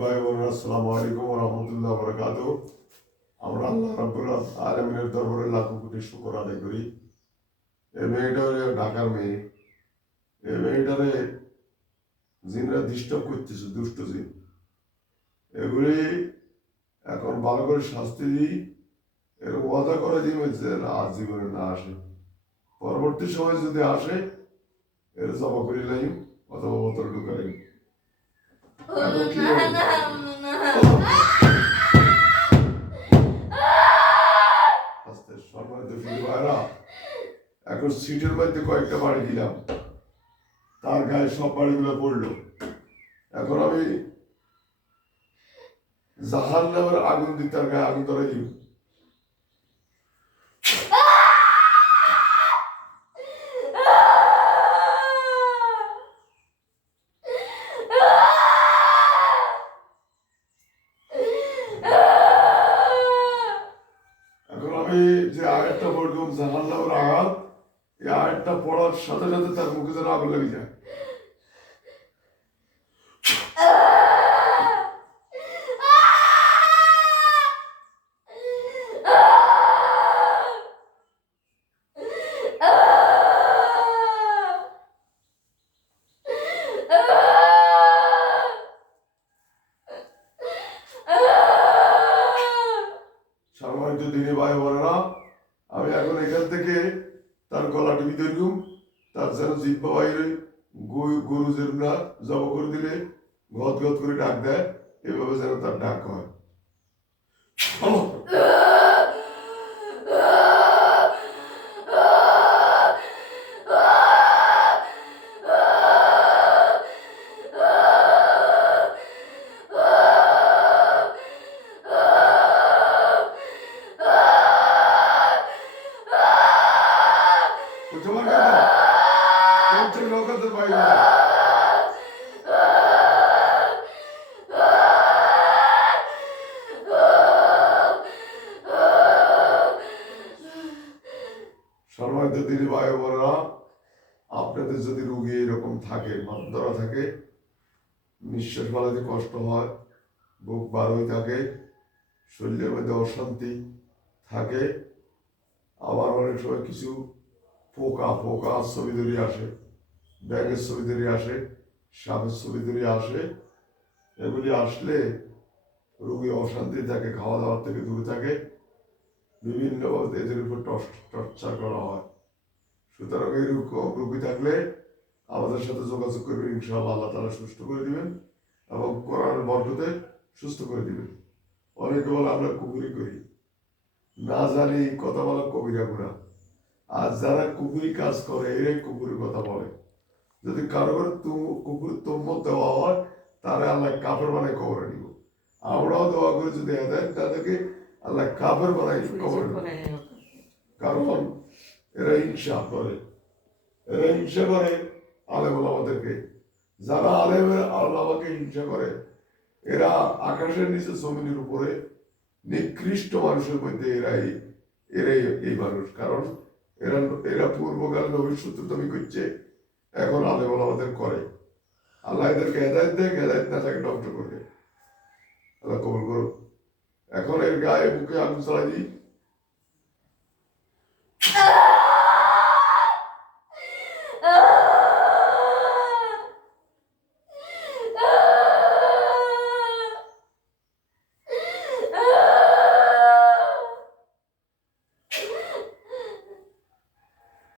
ভাই বোনেরা, আসসালামু আলাইকুম ওয়া রাহমাতুল্লাহি ওয়া বারাকাতুহু। আমরা আল্লাহ রাব্বুল আলামিনের দরবারে লাখো কোটি শুকর আদায় করি। এই মেয়েটা হলো ঢাকার মেয়ে। এই মেয়েটারে জিনরা ডিস্টার্ব করতেছে, দুষ্ট জিন। এগুলি এখন ভালো করে শাস্তি দিই, এর ওয়াদা করে দিবে যে আর জীবনে না আসে। পরবর্তী সময় যদি আসে, এর জমা করে লাইম অথবা বোতল ঢুকাইম। এখন কি আস্তে সম্মানিত ফিরে ভাইরা, এখন সিটের মধ্যে কয়েকটা বাড়ি দিলাম, তার গায়ে সব বাড়িগুলো পড়লো। এখন আমি জাহান নামের আগুন দিয়ে তার গায়ে আগুন ধরে দিই। এখন আমি যে আয়াতটা পড়লাম জাহান নামের আয়াত, এই আয়াতটা পড়ার সাথে সাথে তার মুখে যেন আগুন লেগে যায়। সম্মানিত দিনী ভাই বোনেরা, আমি এখন এখান থেকে তার গলা টিপি ধরলুম, তার যেন জিব্বা বাইরে গরু যেরকম না জব করে দিলে গদ গদ করে ডাক দেয়, এভাবে যেন তার ডাক হয়। নৌকাতে বাইরে সম্মানিত দিনী ভাই বোনেরা, আপনাদের যদি রোগী এরকম থাকে, মাথা ধরা থাকে, নিঃশ্বাস ফেলাতে কষ্ট হয়, বুক বার হয়ে থাকে, শরীরের মধ্যে অশান্তি থাকে, আবার অনেক সময় কিছু পোকা পোকা ছবি ধরে আসে, ব্যাঙের ছবি ধরে আসে, সাপের ছবি ধরে আসে, এগুলি আসলে রোগী অশান্তি থাকে, খাওয়া দাওয়ার থেকে দূরে থাকে, বিভিন্নভাবে এদের উপর টর্চার করা হয়। সুতরাং এরকম রোগী থাকলে আমাদের সাথে যোগাযোগ করবেন, ইনশাআল্লাহ আল্লাহ তাআলা সুস্থ করে দিবেন এবং কোরআনের বরকতে সুস্থ করে দিবেন। অনেকে বলে আমরা কুকুরি করি, না জানি কথা বলা কবিরা গুণা। আর যারা কুকুরি কাজ করে এরাই কুকুরের কথা বলে। যদি কারো করে কুকুরের তোম্মত দেওয়া হয়, তাহলে আল্লাহ কাফের বানায় কবরে নিব। আমরাও দোয়া করে যদি হেদায়েত তাদেরকে আল্লাহ কাফের বানাই কবরে নিব। কারণ এরা হিংসা করে, এরা হিংসা করে আলেম ওলামাদেরকে। যারা আলেমের আল্লাহকে হিংসা করে, এরা আকাশের নিচে জমিনের উপরে নিকৃষ্ট মানুষের মধ্যে এরাই এই মানুষ। কারণ এরা পূর্বকালে নবীর শত্রুতামি করছে, এখন আলেম ওলামাদের করে। আল্লাহ এদেরকে হেদায়েত দেয়, হেদায়েত না তাকে ধ্বংস করবে। আল্লাহ কবুল করুন। এখন এর গায়ে বুকে আগুন চালাই দিই।